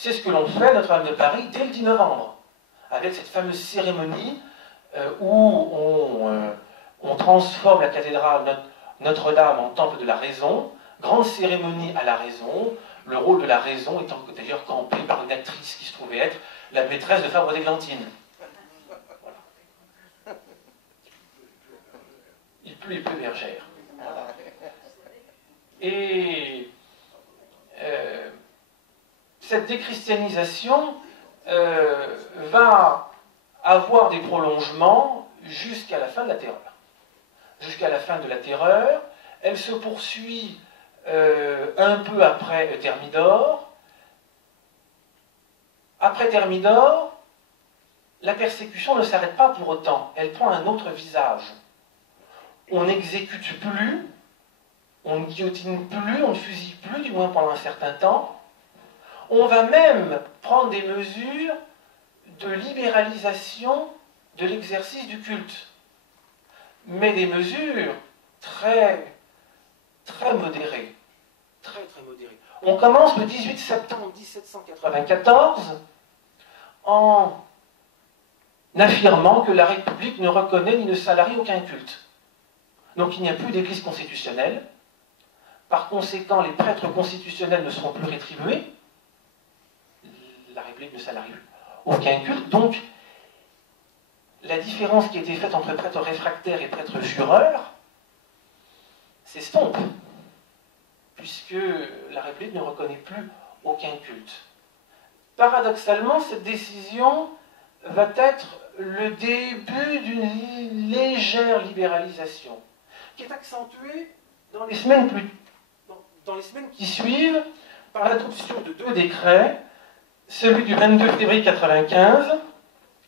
C'est ce que l'on fait à Notre-Dame de Paris dès le 10 novembre, avec cette fameuse cérémonie où on transforme la cathédrale Notre-Dame en temple de la raison, grande cérémonie à la raison, le rôle de la raison étant d'ailleurs campé par une actrice qui se trouvait être la maîtresse de Fabre d'Églantine. Voilà. Il pleut bergère. Et cette déchristianisation va avoir des prolongements jusqu'à la fin de la Terreur. Jusqu'à la fin de la Terreur, elle se poursuit un peu après Thermidor. Après Thermidor, la persécution ne s'arrête pas pour autant, elle prend un autre visage. On n'exécute plus, on ne guillotine plus, on ne fusille plus, du moins pendant un certain temps. On va même prendre des mesures de libéralisation de l'exercice du culte, mais des mesures très modérées. Très modérées. On commence le 18 septembre 1794 en affirmant que la République ne reconnaît ni ne salarie aucun culte. Donc il n'y a plus d'église constitutionnelle. Par conséquent, les prêtres constitutionnels ne seront plus rétribués. La République ne salarie aucun culte. Donc, la différence qui a été faite entre prêtres réfractaires et prêtres jureurs s'estompe, puisque la République ne reconnaît plus aucun culte. Paradoxalement, cette décision va être le début d'une légère libéralisation, qui est accentuée dans les semaines qui suivent par l'adoption de deux décrets, celui du 22 février 1995,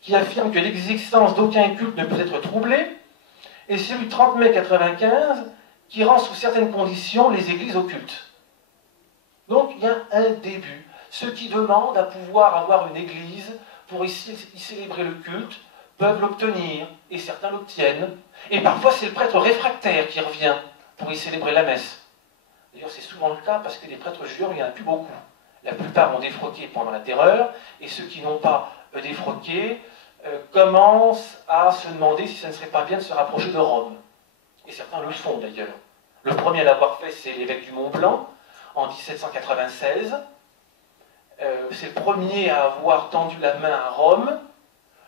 qui affirme que l'existence d'aucun culte ne peut être troublée, et celui du 30 mai 1995, qui rend sous certaines conditions les églises au culte. Donc il y a un début. Ceux qui demandent à pouvoir avoir une église pour y célébrer le culte peuvent l'obtenir, et certains l'obtiennent. Et parfois c'est le prêtre réfractaire qui revient pour y célébrer la messe. D'ailleurs c'est souvent le cas parce que les prêtres jureurs, il n'y en a plus beaucoup. La plupart ont défroqué pendant la Terreur, et ceux qui n'ont pas défroqué commencent à se demander si ça ne serait pas bien de se rapprocher de Rome. Et certains le font d'ailleurs. Le premier à l'avoir fait, c'est l'évêque du Mont-Blanc, en 1796. C'est le premier à avoir tendu la main à Rome.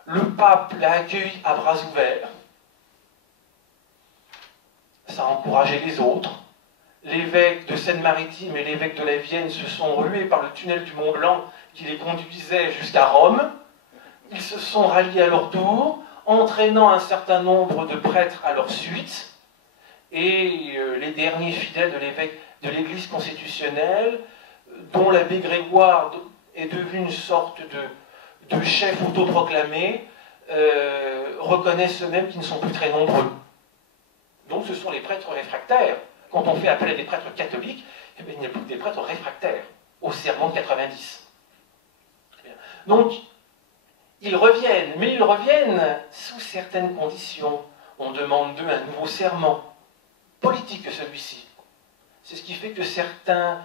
Le pape l'a accueilli à bras ouverts. Ça a encouragé les autres. L'évêque de Seine-Maritime et l'évêque de la Vienne se sont rués par le tunnel du Mont-Blanc qui les conduisait jusqu'à Rome. Ils se sont ralliés à leur tour, entraînant un certain nombre de prêtres à leur suite. Et les derniers fidèles de l'Église constitutionnelle, dont l'abbé Grégoire est devenu une sorte de chef autoproclamé, reconnaissent eux-mêmes qu'ils ne sont plus très nombreux. Donc ce sont les prêtres réfractaires. Quand on fait appel à des prêtres catholiques, eh bien, il n'y a plus que des prêtres réfractaires au serment de 90. Donc, ils reviennent, mais ils reviennent sous certaines conditions. On demande d'eux un nouveau serment, politique que celui-ci. C'est ce qui fait que certains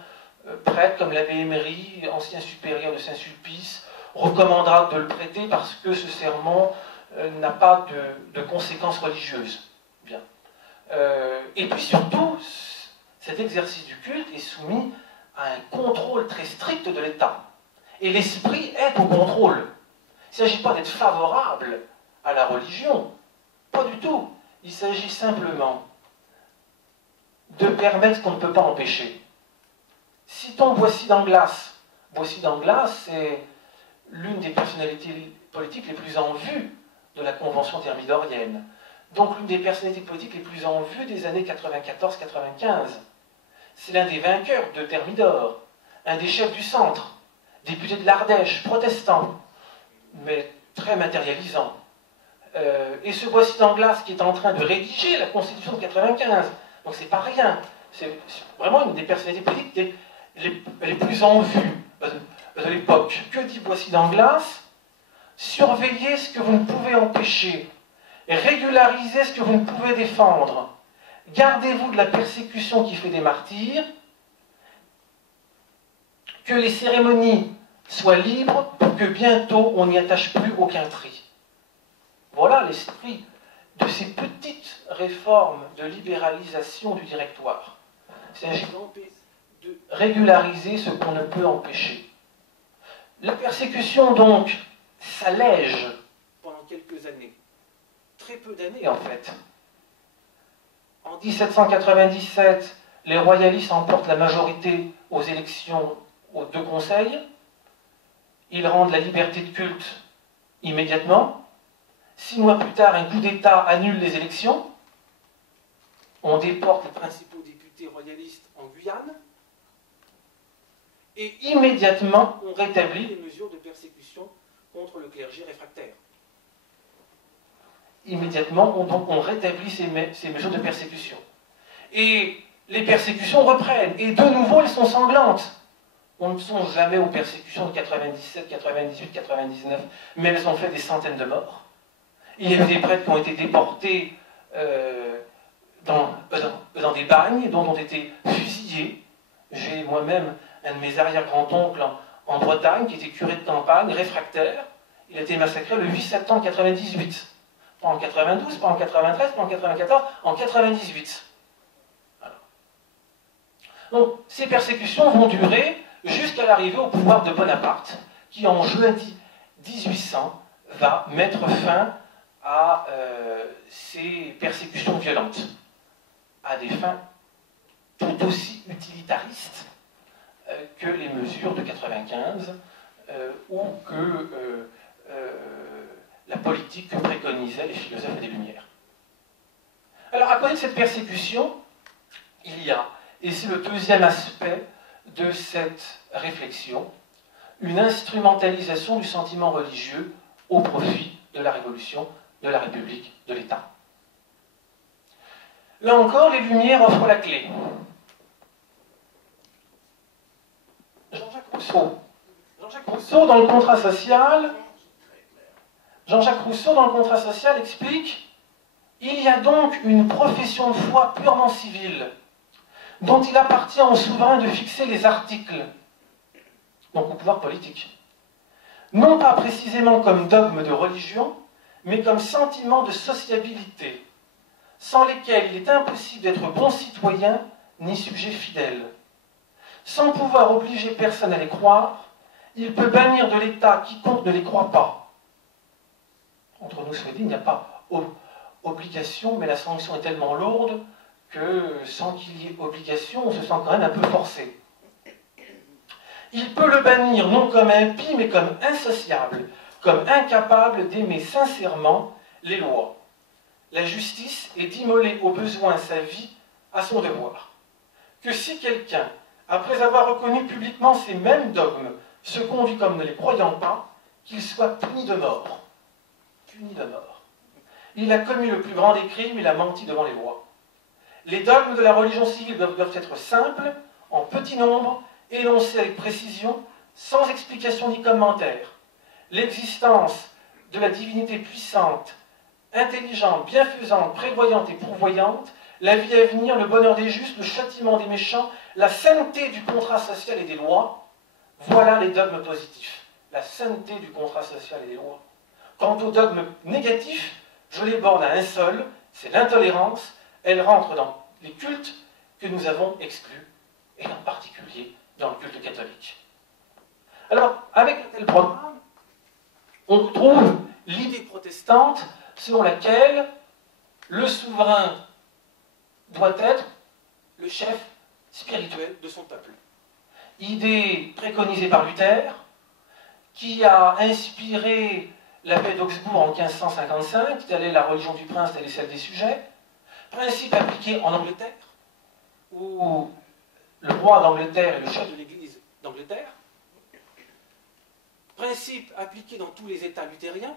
prêtres, comme l'abbé Emery, ancien supérieur de Saint-Sulpice, recommandera de le prêter parce que ce serment n'a pas de conséquences religieuses. Bien. Et puis surtout, cet exercice du culte est soumis à un contrôle très strict de l'État. Et l'esprit est au contrôle. Il ne s'agit pas d'être favorable à la religion, pas du tout. Il s'agit simplement de permettre ce qu'on ne peut pas empêcher. Citons Boissy d'Anglas. Boissy d'Anglas, c'est l'une des personnalités politiques les plus en vue de la Convention thermidorienne. Donc l'une des personnalités politiques les plus en vue des années 94-95. C'est l'un des vainqueurs de Thermidor, un des chefs du centre, député de l'Ardèche, protestant, mais très matérialisant. Et ce Boissy d'Anglas qui est en train de rédiger la Constitution de 95, donc c'est pas rien, c'est vraiment une des personnalités politiques les plus en vue de l'époque. Que dit Boissy d'Anglas? Surveillez ce que vous ne pouvez empêcher, régularisez ce que vous ne pouvez défendre, gardez-vous de la persécution qui fait des martyrs, que les cérémonies soit libre pour que bientôt on n'y attache plus aucun prix. Voilà l'esprit de ces petites réformes de libéralisation du directoire. Il s'agit de régulariser ce qu'on ne peut empêcher. La persécution, donc, s'allège pendant quelques années. Très peu d'années, en fait. En 1797, les royalistes emportent la majorité aux élections aux deux conseils. Ils rendent la liberté de culte immédiatement. 6 mois plus tard, un coup d'État annule les élections. On déporte les principaux députés royalistes en Guyane. Et immédiatement, on rétablit les mesures de persécution contre le clergé réfractaire. Immédiatement, on rétablit ces mesures de persécution. Et les persécutions reprennent. Et de nouveau, elles sont sanglantes. On ne songe jamais aux persécutions de 97, 98, 99, mais elles ont fait des centaines de morts. Il y a eu des prêtres qui ont été déportés dans des bagnes, dont ont été fusillés. J'ai moi-même un de mes arrière-grands-oncles en Bretagne, qui était curé de campagne, réfractaire. Il a été massacré le 8 septembre 98. Pas en 92, pas en 93, pas en 94, en 98. Voilà. Donc, ces persécutions vont durer jusqu'à l'arrivée au pouvoir de Bonaparte, qui en juin 1800 va mettre fin à ces persécutions violentes, à des fins tout aussi utilitaristes que les mesures de 95 ou que la politique que préconisaient les philosophes des Lumières. Alors, à côté de cette persécution, il y a, et c'est le deuxième aspect de cette réflexion, une instrumentalisation du sentiment religieux au profit de la Révolution, de la République, de l'État. Là encore, les Lumières offrent la clé. Jean-Jacques Rousseau, dans le contrat social, explique: il y a donc une profession de foi purement civile, dont il appartient au souverain de fixer les articles, donc au pouvoir politique, non pas précisément comme dogme de religion, mais comme sentiment de sociabilité, sans lesquels il est impossible d'être bon citoyen ni sujet fidèle. Sans pouvoir obliger personne à les croire, il peut bannir de l'État quiconque ne les croit pas. Entre nous soit dit, il n'y a pas obligation, mais la sanction est tellement lourde que sans qu'il y ait obligation, on se sent quand même un peu forcé. Il peut le bannir non comme impie, mais comme insociable, comme incapable d'aimer sincèrement les lois. La justice est d'immoler au besoin sa vie à son devoir. Que si quelqu'un, après avoir reconnu publiquement ces mêmes dogmes, se conduit comme ne les croyant pas, qu'il soit puni de mort. Puni de mort. Il a commis le plus grand des crimes, il a menti devant les lois. Les dogmes de la religion civile doivent être simples, en petit nombre, énoncés avec précision, sans explication ni commentaire. L'existence de la divinité puissante, intelligente, bienfaisante, prévoyante et pourvoyante, la vie à venir, le bonheur des justes, le châtiment des méchants, la sainteté du contrat social et des lois, voilà les dogmes positifs. La sainteté du contrat social et des lois. Quant aux dogmes négatifs, je les borne à un seul, c'est l'intolérance. Elle rentre dans les cultes que nous avons exclus, et en particulier dans le culte catholique. Alors, avec un tel programme, on retrouve l'idée protestante selon laquelle le souverain doit être le chef spirituel de son peuple. Idée préconisée par Luther, qui a inspiré la paix d'Augsbourg en 1555, telle est la religion du prince, telle est celle des sujets, principe appliqué en Angleterre, où le roi d'Angleterre est le chef de l'église d'Angleterre, principe appliqué dans tous les États luthériens,